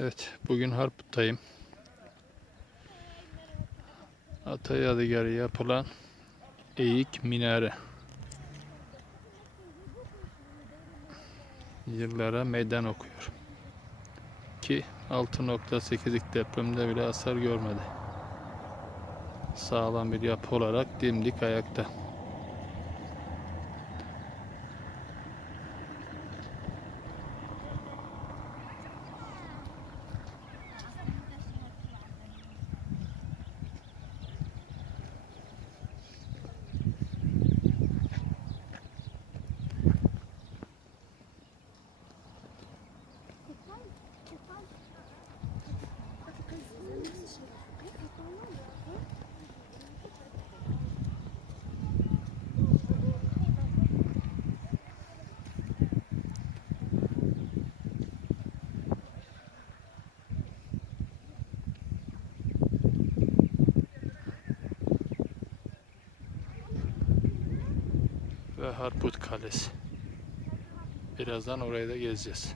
Evet, bugün Harput'tayım. Ata Yadigarı yapılan Eğik Minare. Yıllara meydan okuyor. Ki 6.8'lik depremde bile hasar görmedi. Sağlam bir yapı olarak dimdik ayakta. Ve Harput Kalesi. Birazdan orayı da gezeceğiz.